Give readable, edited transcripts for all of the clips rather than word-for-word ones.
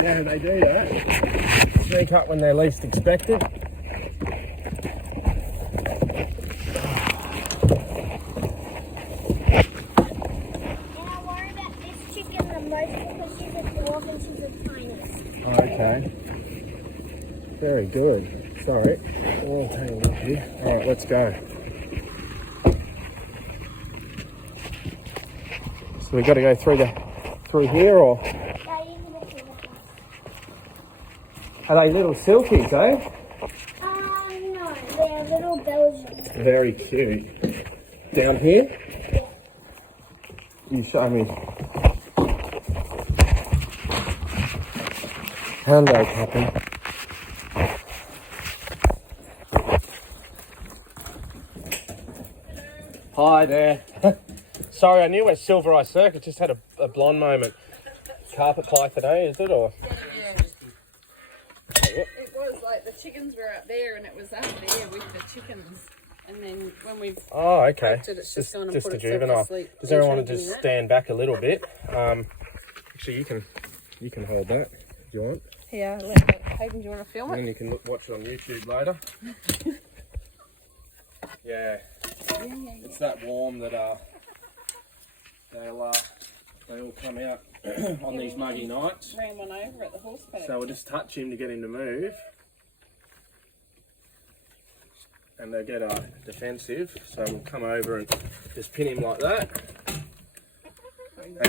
Yeah, they do, don't. Sneak up when they're least expected. Okay. Very good. Sorry. I'll take a look here. Alright, let's go. So we've got to go through here, or are they little silkies, eh? No, they're little Belgians. Very cute. Down here? Yeah. You show me. Hello, puppy. Hi there. Sorry, I knew where Silver Eye Circus, just had a blonde moment. Carpet pie today, is it, or? Yeah. It was like the chickens were up there and it was up there with the chickens. And then when we've It's just gone and just put a itself juvenile. to sleep. Does everyone want to just stand back a little bit? Actually, you can hold that if you want. Yeah, Hayden, do you want to film And it? then you can watch it on YouTube later. Yeah. It's that warm that they all come out on these muggy nights. Ran one over at the horse paddock. So we'll just touch him to get him to move. And they get defensive, so we'll come over and just pin him like that. And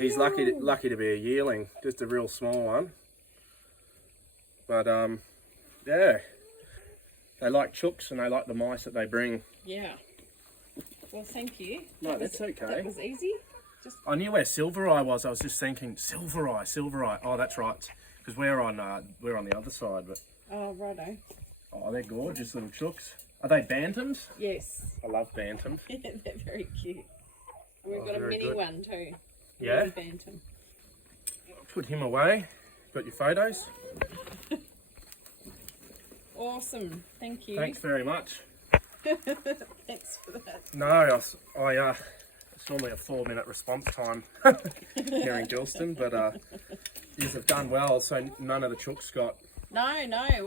he's lucky to be a yearling, just a real small one. But yeah, they like chooks and they like the mice that they bring. Yeah. Well, thank you. No, that's okay. That was easy. I knew where Silver Eye was. I was just thinking Silver Eye. Oh, that's right. Because we're on the other side. But Oh, righto. oh, they're gorgeous little chooks. Are they bantams? Yes. I love bantams. They're very cute. And we've got a very mini good. one too. Yeah? Mini bantam. Put him away. Got your photos? Awesome. Thank you. Thanks very much. Thanks for that. No, it's normally a 4-minute response time here in Gilston, but you have done well. So none of the chooks got No.